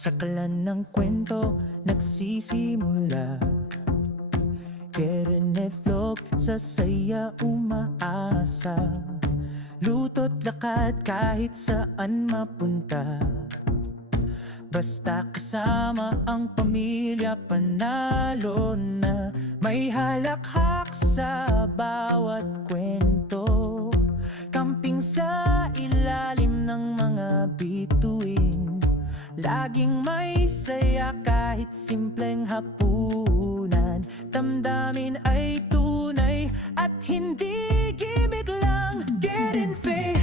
Sa kalan ng kwento nagsisimula, Keren vlog sa saya umaasa. Luto't lakad kahit saan mapunta, basta kasama ang pamilya panalo na. May halakhak sa bawat kwento, camping sa ilalim ng mga bituin. Laging may saya kahit simpleng hapunan. Damdamin ay tunay at hindi gimmick lang. Keren Faye,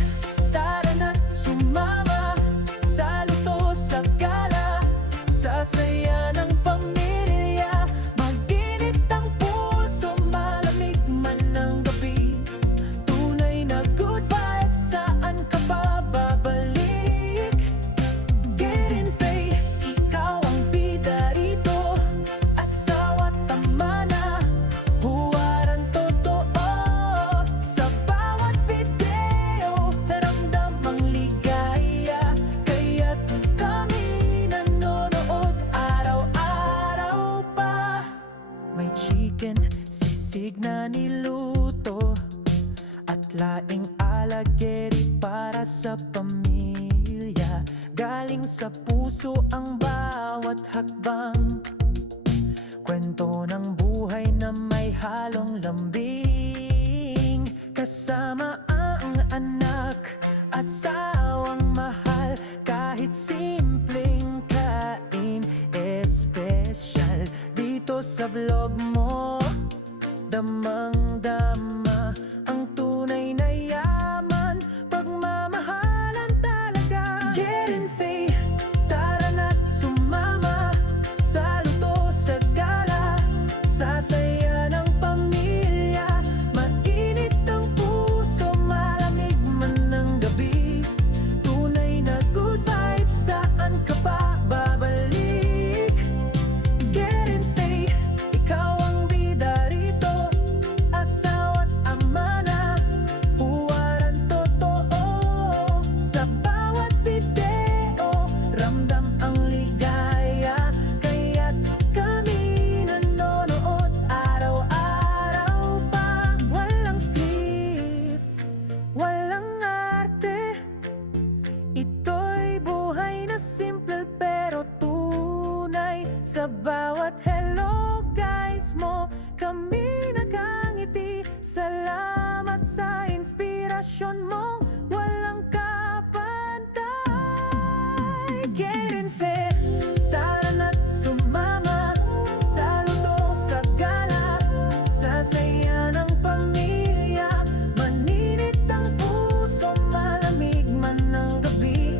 tara na't sumama sa luto, sa gala, sa saya ng pamilya. Mag-init ang puso, malamig man ng gabi. Tunay na good vibes, saan ka pa babalik? Keren Faye, ikaw ang bida rito. Asawa't tama na, huwaran totoo. Sa bawat video, ramdam ang ligaya. Kaya't kami nanonood araw-araw pa. May chicken, sisig na niluto, at laing alageri para sa pamilya. Galing sa puso ang bawat hakbang, kwento ng buhay na may halong lambing. Kasama ang anak, asawang mahal, kahit simpleng kain espesyal. Dito sa vlog mo, damang-dama ang tunay na yaman, pagmamahalan talaga. Keren Faye, tara na't sumama sa luto, sa gala, sa saya ng pamilya. Mainit ang puso, malamig man ng gabi. Tunay na good vibes, saan ka pa babalik? Keren Faye, ikaw ang bida rito. Asawa't ama na, huwaran totoo. Sa bawat video, ramdam ang ligaya. Kaya't kami nanonood araw-araw pa. Walang script, walang arte. Ito'y buhay na simple pero tunay. Sa bawat hello guys mo, kami nakangiti. Salamat sa inspirasyon mong walang kapantay. Keren Faye, tara na't sumama sa luto, sa gala, sa saya ng pamilya. Maninit ang puso, malamig man ng gabi.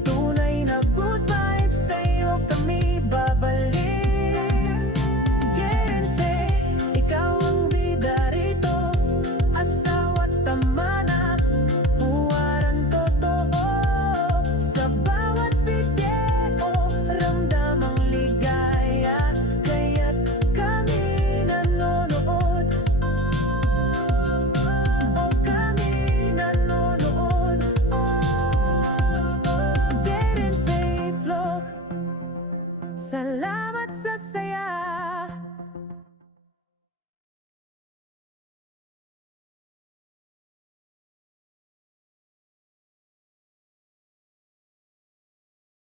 Tunay na good vibes, sa'yo kami babalik. Keren Faye, ikaw ang bida rito. Asawa't tama na, huwaran totoo. Sa bawat video, ramdam ang ligaya. Kaya't kami nanonood. Oh, kami nanonood. Keren Faye Vlog, salamat sa saya.